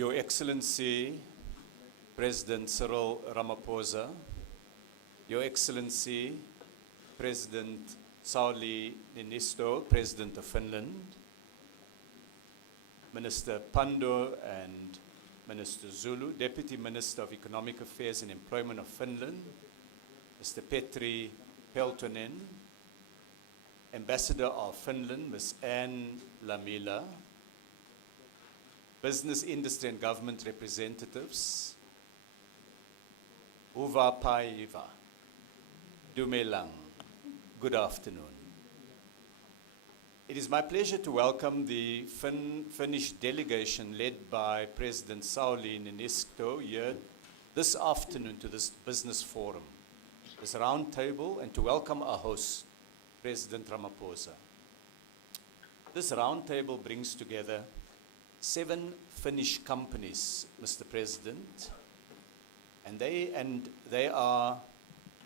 Your Excellency, President Cyril Ramaphosa, Your Excellency, President Sauli Niinisto, President of Finland, Minister Pando and Minister Zulu, Deputy Minister of Economic Affairs and Employment of Finland, Mr. Petri Peltonen, Ambassador of Finland, Ms. Anne Lamila, business, industry and government representatives, Uva Paiva, Dumelang, good afternoon. It is my pleasure to welcome the Finnish delegation led by President Sauli Niinisto here this afternoon to this business forum, this round table, and to welcome our host, President Ramaphosa. This round table brings together 7 Finnish companies, Mr. President, and they are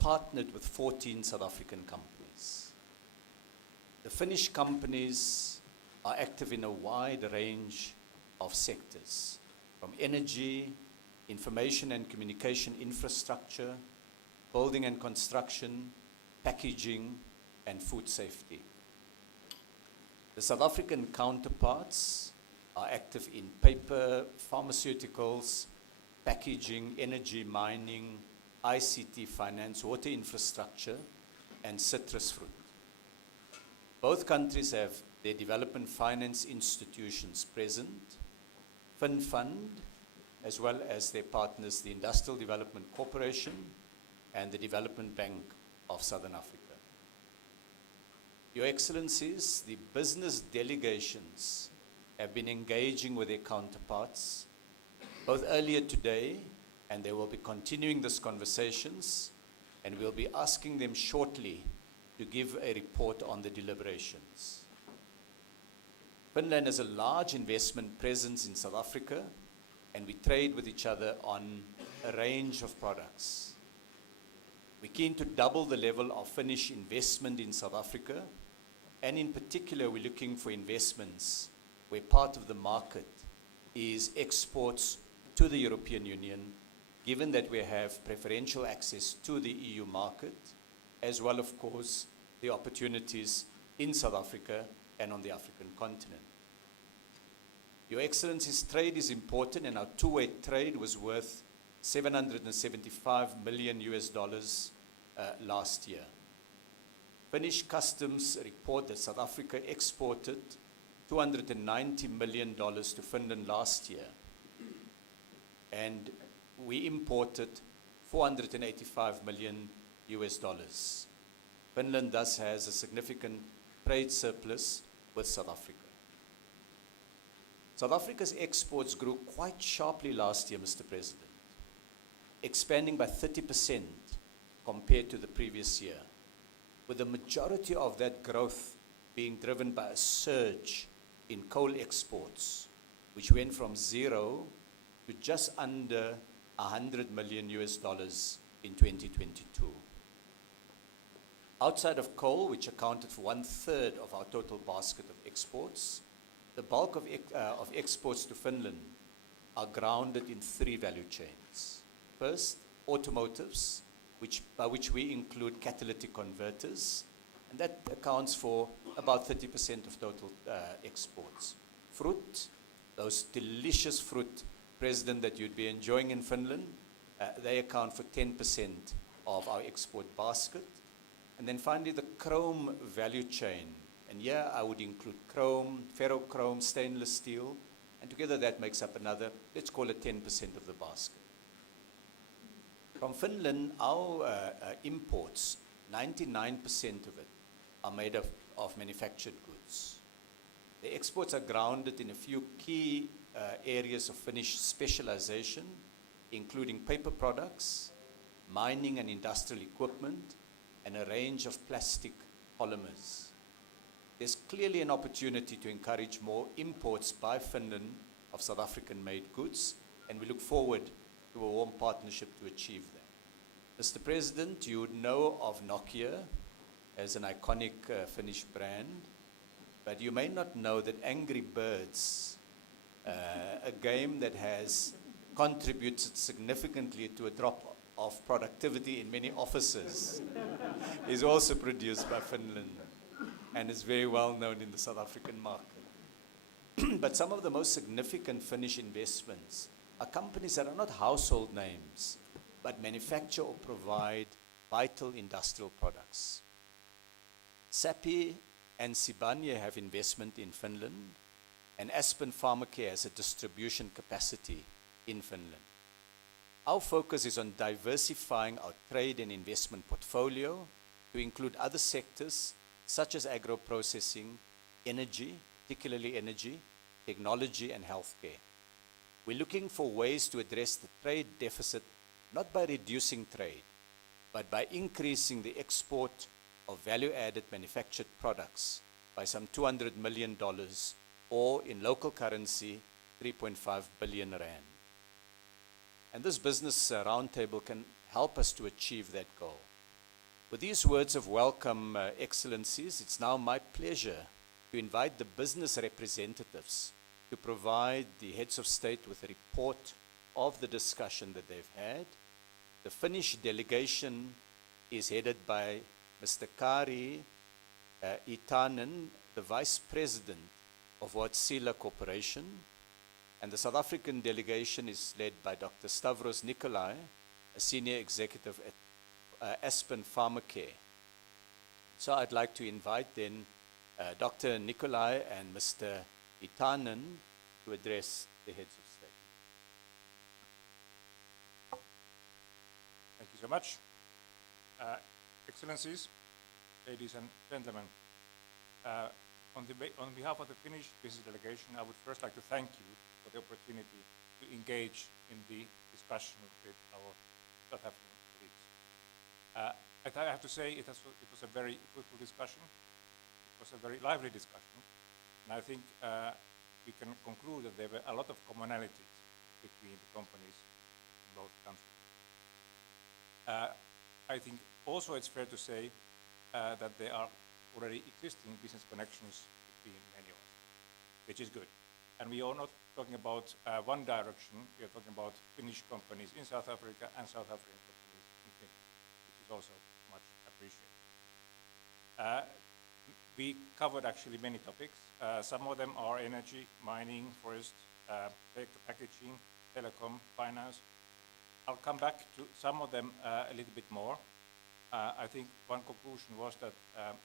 partnered with 14 South African companies. The Finnish companies are active in a wide range of sectors, from energy, information and communication infrastructure, building and construction, packaging, and food safety. The South African counterparts are active in paper, pharmaceuticals, packaging, energy, mining, ICT, finance, water infrastructure, and citrus fruit. Both countries have their development finance institutions present, FinFund, as well as their partners, the Industrial Development Corporation and the Development Bank of Southern Africa. Your Excellencies, the business delegations have been engaging with their counterparts, both earlier today, and they will be continuing these conversations, and we'll be asking them shortly to give a report on the deliberations. Finland has a large investment presence in South Africa, and we trade with each other on a range of products. We're keen to double the level of Finnish investment in South Africa, and in particular, we're looking for investments where part of the market is exports to the European Union, given that we have preferential access to the EU market, as well, of course, the opportunities in South Africa and on the African continent. Your Excellencies, trade is important, and our two-way trade was worth $775 million last year. Finnish customs report that South Africa exported $290 million to Finland last year, and we imported $485 million. Finland thus has a significant trade surplus with South Africa. South Africa's exports grew quite sharply last year, Mr. President, expanding by 30% compared to the previous year, with the majority of that growth being driven by a surge in coal exports, which went from 0 to just under $100 million in 2022. Outside of coal, which accounted for 1/3 of our total basket of exports, the bulk of exports to Finland are grounded in 3 value chains. First, automotives, by which we include catalytic converters, and that accounts for about 30% of total exports. Fruit, those delicious fruit, President, that you'd be enjoying in Finland, they account for 10% of our export basket. And then finally, the chrome value chain. And here I would include chrome, ferrochrome, stainless steel, and together that makes up another, let's call it 10% of the basket. From Finland, our imports, 99% of it are made of manufactured goods. The exports are grounded in a few key areas of Finnish specialization, including paper products, mining and industrial equipment, and a range of plastic polymers. There's clearly an opportunity to encourage more imports by Finland of South African-made goods, and we look forward to a warm partnership to achieve that. Mr. President, you would know of Nokia as an iconic Finnish brand, but you may not know that Angry Birds a game that has contributed significantly to a drop of productivity in many offices, is also produced by Finland and is very well known in the South African market. But some of the most significant Finnish investments are companies that are not household names, but manufacture or provide vital industrial products. Sappi and Sibanye have investment in Finland, and Aspen Pharmacare has a distribution capacity in Finland. Our focus is on diversifying our trade and investment portfolio to include other sectors such as agro-processing, energy, particularly energy, technology, and healthcare. We're looking for ways to address the trade deficit, not by reducing trade, but by increasing the export of value-added manufactured products by some $200 million, or in local currency, 3.5 billion rand. And this business roundtable can help us to achieve that goal. With these words of welcome, Excellencies, it's now my pleasure to invite the business representatives to provide the heads of state with a report of the discussion that they've had. The Finnish delegation is headed by Mr. Kari Itanen, the Vice President of Wärtsilä Corporation, and the South African delegation is led by Dr. Stavros Nikolai, a Senior Executive at Aspen Pharmacare. So I'd like to invite then Dr. Nikolai and Mr. Itanen to address the heads of state. Thank you so much. Excellencies, ladies and gentlemen, on behalf of the Finnish business delegation, I would first like to thank you for the opportunity to engage in the discussion with our South African colleagues. I have to say it was a very fruitful discussion. It was a very lively discussion. And I think we can conclude that there were a lot of commonalities between the companies in both countries. I think also it's fair to say that there are already existing business connections between many of us, which is good. And we are not talking about one direction, we are talking about Finnish companies in South Africa and South African companies in Finland, which is also much appreciated. We covered actually many topics. Some of them are energy, mining, forest, packaging, telecom, finance. I'll come back to some of them a little bit more. I think one conclusion was that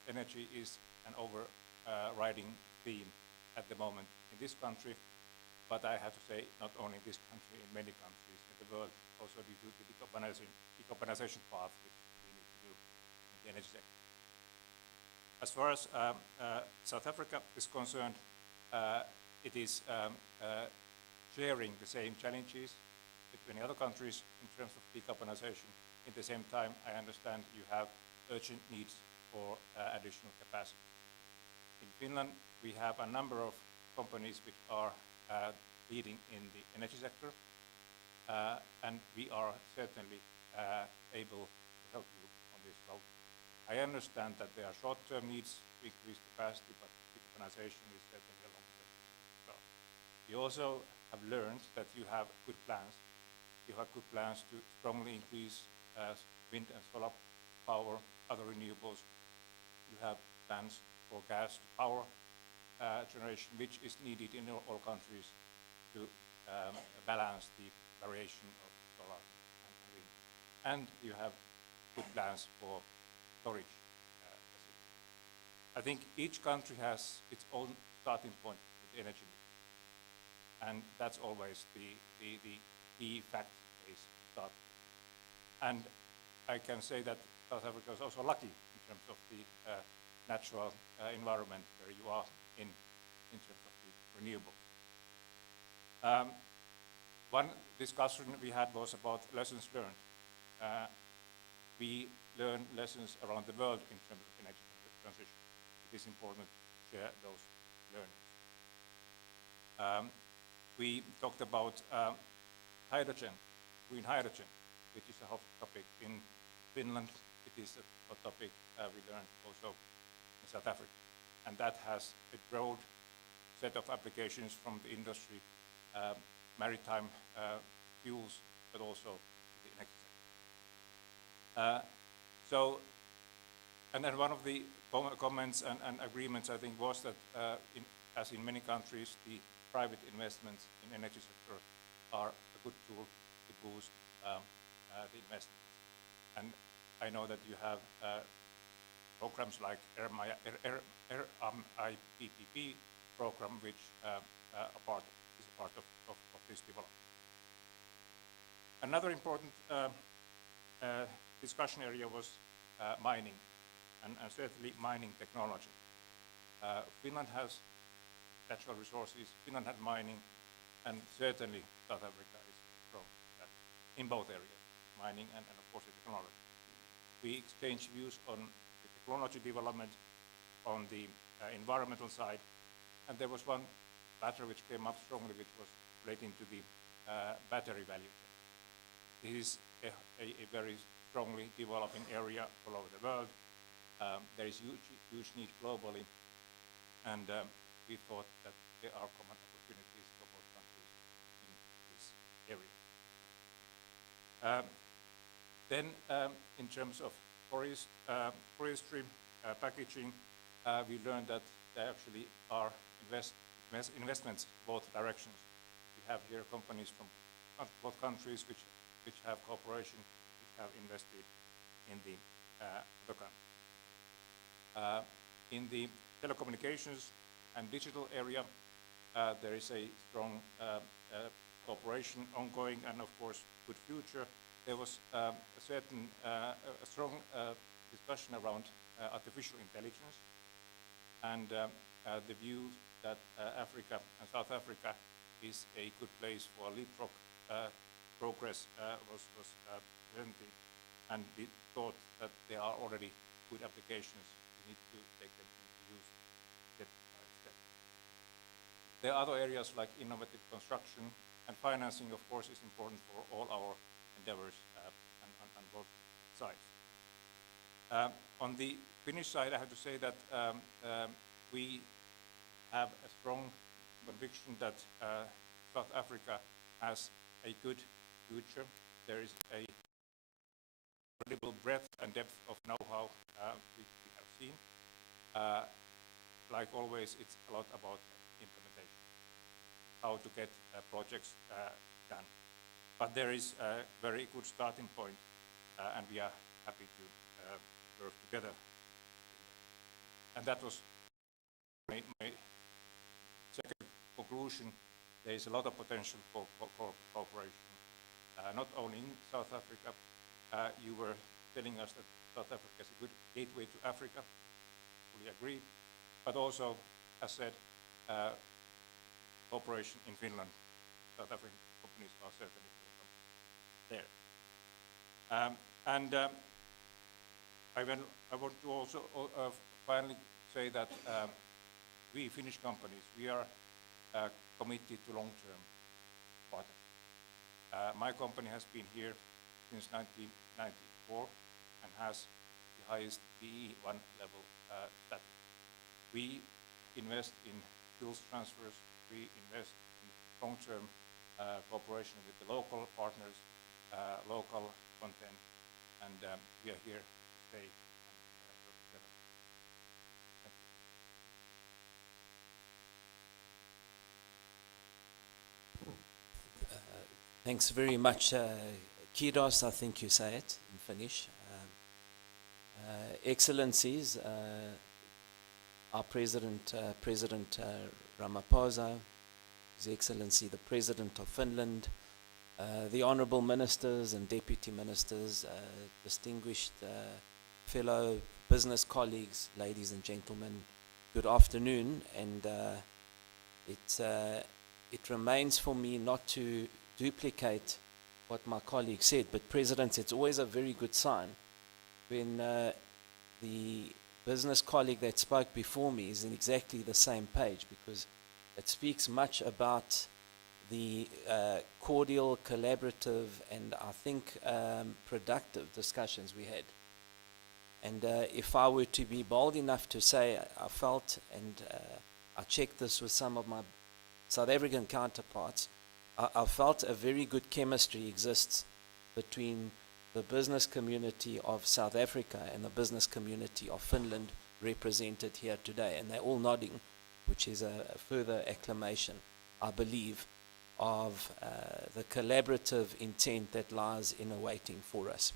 energy is an overriding theme at the moment in this country, but I have to say not only in this country, in many countries in the world, also due to the decarbonization path which we need to do in the energy sector. As far as South Africa is concerned, it is sharing the same challenges with many other countries in terms of decarbonization. At the same time, I understand you have urgent needs for additional capacity. In Finland, we have a number of companies which are leading in the energy sector, and we are certainly able to help you on this road. I understand that there are short-term needs to increase capacity, but decarbonization is certainly a long-term as well. We also have learned that you have good plans. You have good plans to strongly increase wind and solar power, other renewables. You have plans for gas to power generation, which is needed in all countries to balance the variation of solar and wind. And you have good plans for storage facilities. I think each country has its own starting point with energy mix. And that's always the key fact is start. And I can say that South Africa is also lucky in terms of the natural environment where you are in terms of the renewables. One discussion we had was about lessons learned. We learn lessons around the world in terms of energy transition. It is important to share those learnings. We talked about hydrogen, green hydrogen, which is a hot topic in Finland. It is a hot topic we learned also in South Africa. And that has a broad set of applications from the industry maritime fuels, but also the energy sector. And then one of the comments and agreements, I think, was that as in many countries, the private investments in energy sector are a good tool to boost the investments. And I know that you have programs like RMIPPP program, which is a part of this development. Another important discussion area was mining, and certainly mining technology. Finland has natural resources, Finland had mining, and certainly South Africa is strong in both areas, mining and of course the technology. We exchanged views on the technology development, on the environmental side, and there was one matter which came up strongly, which was relating to the battery value chain. This is a very strongly developing area all over the world. There is huge need globally, and we thought that there are common opportunities for both countries in this area. Then, in terms of forestry, packaging, we learned that there actually are investments both directions. We have here companies from both countries which have cooperation, which have invested in the other country. In the telecommunications and digital area, there is a strong cooperation ongoing and of course good future. There was a strong discussion around artificial intelligence, and the view that Africa and South Africa is a good place for leapfrog progress was presented, and we thought that there are already good applications. We need to take them into use step by step. There are other areas like innovative construction, and financing, of course, is important for all our endeavors on both sides. On the Finnish side, I have to say that we have a strong conviction that South Africa has a good future. There is a incredible breadth and depth of know-how which we have seen. Like always, it's a lot about implementation, how to get projects done. But there is a very good starting point, and we are happy to work together. And that was my second conclusion. There is a lot of potential for cooperation, not only in South Africa. You were telling us that South Africa is a good gateway to Africa. Fully agree. But also, as said, cooperation in Finland. South African companies are certainly welcome there. I want to also finally say that we Finnish companies, we are committed to long-term partnership. My company has been here since 1994 and has the highest BE1 level status. We invest in skills transfers, we invest in long-term cooperation with the local partners, local content, and we are here to stay and work together. Thank you. Thanks very much. Kiitos, I think you say it in Finnish. Excellencies, our President Ramaphosa, His Excellency the President of Finland, the Honourable Ministers and Deputy Ministers, distinguished fellow business colleagues, ladies and gentlemen, good afternoon. And it remains for me not to duplicate what my colleague said, but President, it's always a very good sign when the business colleague that spoke before me is in exactly the same page, because it speaks much about the cordial, collaborative, and I think productive discussions we had. And if I were to be bold enough to say, I felt, and I checked this with some of my South African counterparts, I felt a very good chemistry exists between the business community of South Africa and the business community of Finland represented here today. And they're all nodding, which is a further acclamation, I believe, of the collaborative intent that lies in awaiting for us.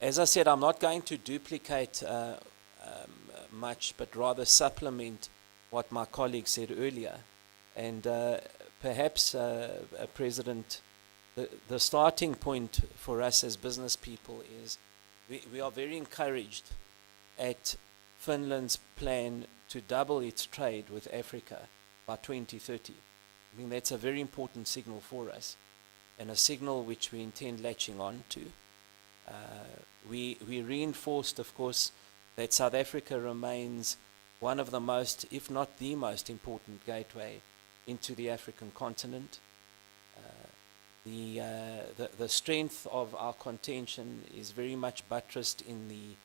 As I said, I'm not going to duplicate much, but rather supplement what my colleague said earlier. And perhaps, President, the starting point for us as business people is we are very encouraged at Finland's plan to double its trade with Africa by 2030. I mean, that's a very important signal for us, and a signal which we intend latching on to. We reinforced, of course, that South Africa remains one of the most, if not the most important gateway into the African continent. The strength of our contention is very much buttressed in the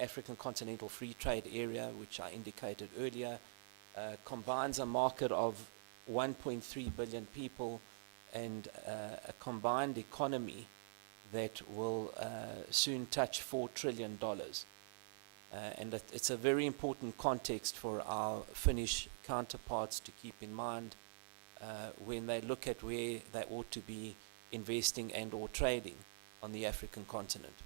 African Continental Free Trade Area, which I indicated earlier, combines a market of 1.3 billion people and a combined economy that will soon touch $4 trillion. And it's a very important context for our Finnish counterparts to keep in mind when they look at where they ought to be investing and or trading on the African continent.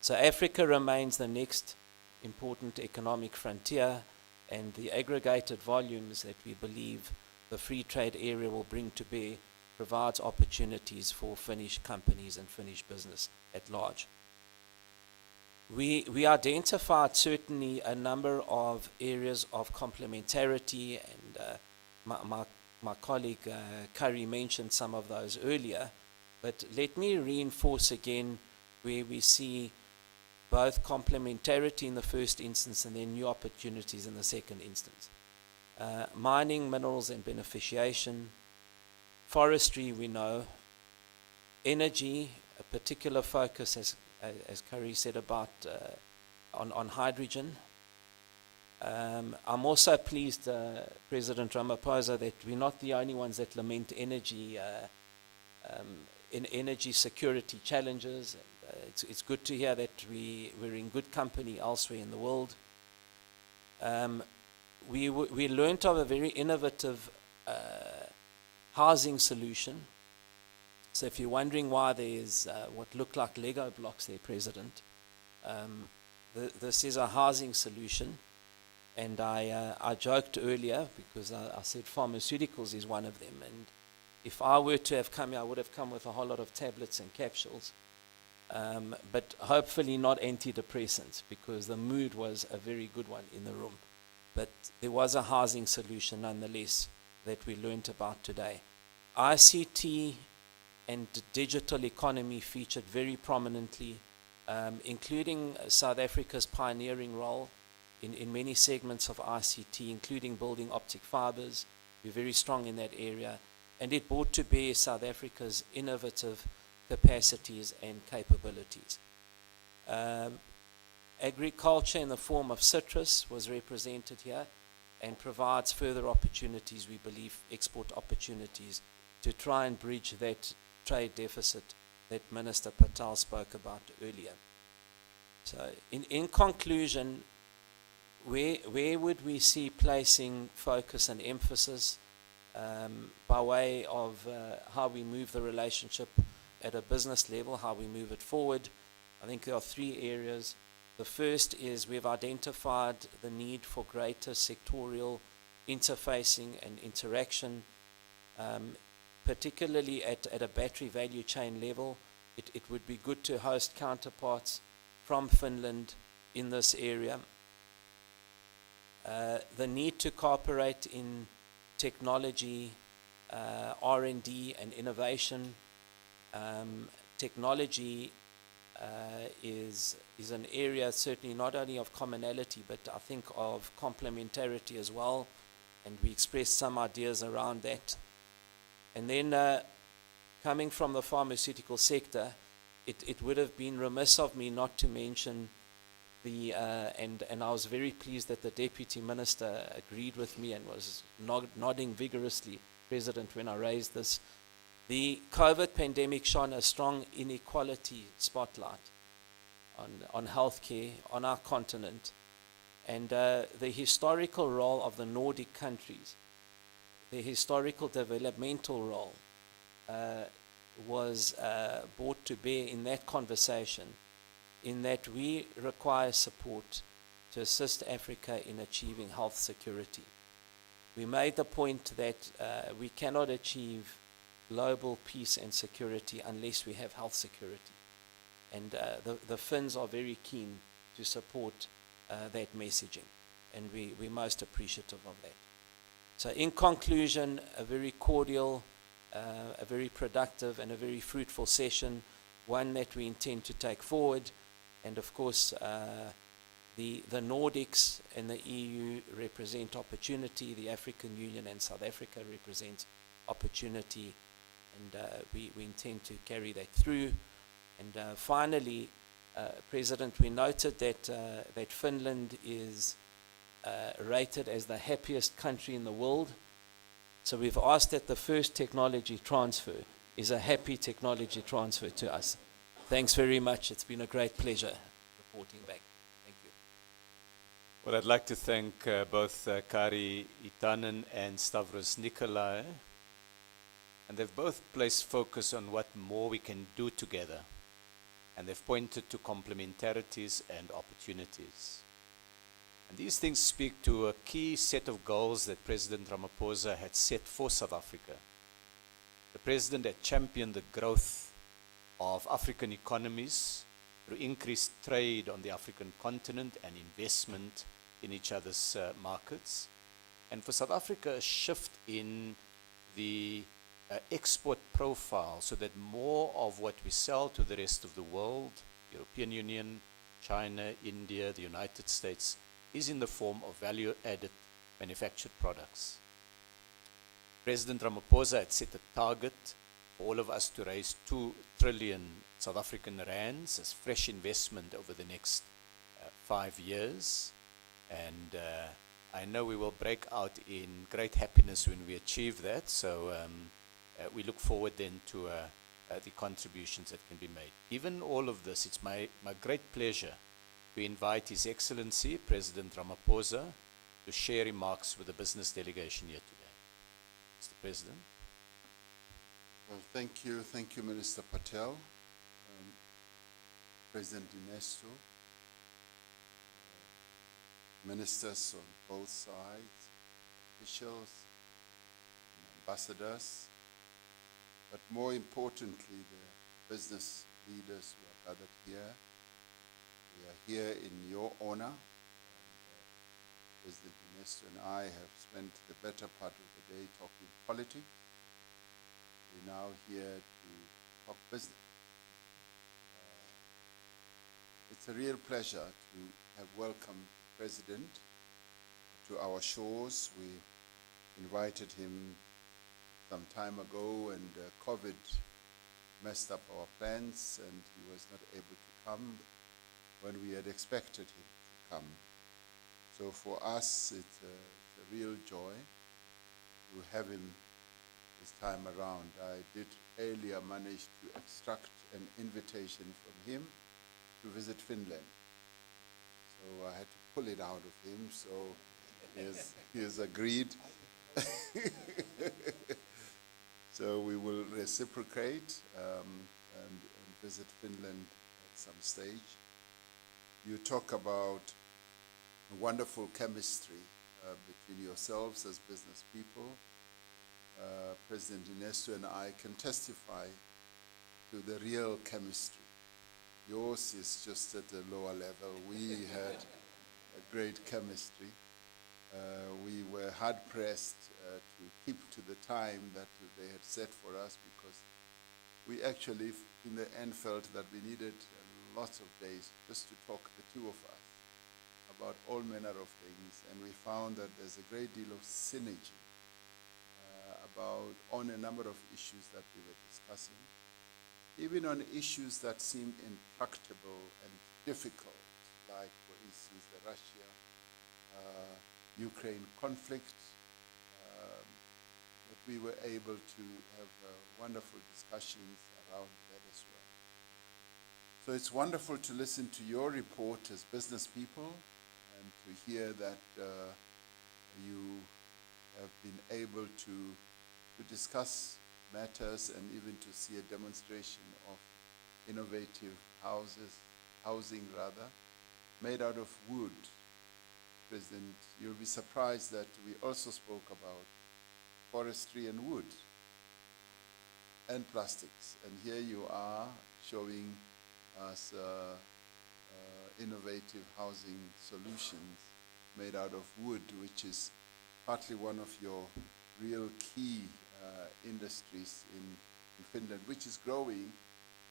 So Africa remains the next important economic frontier, and the aggregated volumes that we believe the free trade area will bring to bear provides opportunities for Finnish companies and Finnish business at large. We identified certainly a number of areas of complementarity, and my colleague Curry mentioned some of those earlier, but let me reinforce again where we see both complementarity in the first instance and then new opportunities in the second instance. Mining, minerals and beneficiation, forestry we know, energy, a particular focus as Curry said about on hydrogen. I'm also pleased, President Ramaphosa, that we're not the only ones that lament energy in energy security challenges. It's good to hear that we're in good company elsewhere in the world. We learnt of a very innovative housing solution. So if you're wondering why there's what look like Lego blocks there, President, this is a housing solution. And I joked earlier because I said pharmaceuticals is one of them. And if I were to have come here, I would have come with a whole lot of tablets and capsules. But hopefully not antidepressants, because the mood was a very good one in the room. But there was a housing solution nonetheless that we learnt about today. ICT and digital economy featured very prominently, including South Africa's pioneering role in many segments of ICT, including building optic fibers. We're very strong in that area. And it brought to bear South Africa's innovative capacities and capabilities. Agriculture in the form of citrus was represented here and provides further opportunities, we believe, export opportunities, to try and bridge that trade deficit that Minister Patel spoke about earlier. So in conclusion, where would we see placing focus and emphasis by way of how we move the relationship at a business level, how we move it forward? I think there are three areas. The first is we've identified the need for greater sectorial interfacing and interaction, particularly at a battery value chain level. It would be good to host counterparts from Finland in this area. The need to cooperate in technology, R&D and innovation. Technology is an area certainly not only of commonality, but I think of complementarity as well, and we expressed some ideas around that. And then coming from the pharmaceutical sector, it would have been remiss of me not to mention and I was very pleased that the Deputy Minister agreed with me and was nodding vigorously, President, when I raised this, The COVID pandemic shone a strong inequality spotlight on healthcare on our continent, and the historical role of the Nordic countries, the historical developmental role was brought to bear in that conversation, in that we require support to assist Africa in achieving health security. We made the point that we cannot achieve global peace and security unless we have health security. And the Finns are very keen to support that messaging, and we're most appreciative of that. So in conclusion, a very cordial, a very productive and a very fruitful session, one that we intend to take forward. And of course, the Nordics and the EU represent opportunity, the African Union and South Africa represent opportunity, and we intend to carry that through. And finally, President, we noted that Finland is rated as the happiest country in the world. So we've asked that the first technology transfer is a happy technology transfer to us. Thanks very much. It's been a great pleasure reporting back. Thank you. Well, I'd like to thank both Kari Itanen and Stavros Nikolai. And they've both placed focus on what more we can do together. And they've pointed to complementarities and opportunities. And these things speak to a key set of goals that President Ramaphosa had set for South Africa. The President had championed the growth of African economies through increased trade on the African continent and investment in each other's markets. And for South Africa, a shift in the export profile so that more of what we sell to the rest of the world, European Union, China, India, the United States, is in the form of value-added manufactured products. President Ramaphosa had set a target for all of us to raise 2 trillion South African rands as fresh investment over the next 5 years. And I know we will break out in great happiness when we achieve that. So we look forward then to the contributions that can be made. Given all of this, it's my great pleasure to invite His Excellency, President Ramaphosa, to share remarks with the business delegation here today. Mr. President. Well, thank you, Minister Patel, President Ernesto, ministers on both sides, officials, and ambassadors, but more importantly, the business leaders who are gathered here. We are here in your honor. President Ernesto and I have spent the better part of the day talking politics. We're now here to talk business. It's a real pleasure to have welcomed the President to our shores. We invited him some time ago, and COVID messed up our plans, and he was not able to come when we had expected him to come. So for us, it's a real joy to have him this time around. I did earlier manage to extract an invitation from him to visit Finland. So I had to pull it out of him, so he has agreed. So we will reciprocate and visit Finland at some stage. You talk about wonderful chemistry between yourselves as business people. President Ernesto and I can testify to the real chemistry. Yours is just at a lower level. We had a great chemistry. We were hard-pressed to keep to the time that they had set for us, because we actually, in the end, felt that we needed lots of days just to talk, the two of us, about all manner of things. And we found that there's a great deal of synergy on a number of issues that we were discussing, even on issues that seemed intractable and difficult, like, for instance, the Russia-Ukraine conflict. The we were able to have wonderful discussions around that as well. So it's wonderful to listen to your report as business people and to hear that you have been able to discuss matters and even to see a demonstration of innovative housing made out of wood. President, you'll be surprised that we also spoke about forestry and wood and plastics. And here you are showing us innovative housing solutions made out of wood, which is partly one of your real key industries in Finland, which is growing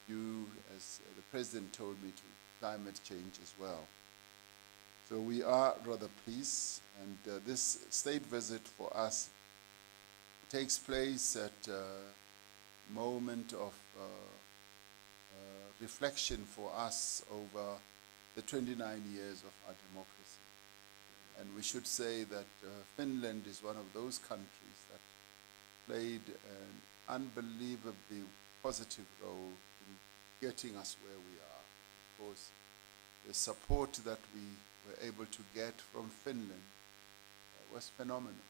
due, as the President told me, to climate change as well. So we are rather pleased, and this state visit for us takes place at a moment of reflection for us over the 29 years of our democracy. And we should say that Finland is one of those countries that played an unbelievably positive role in getting us where we are. Of course, the support that we were able to get from Finland was phenomenal.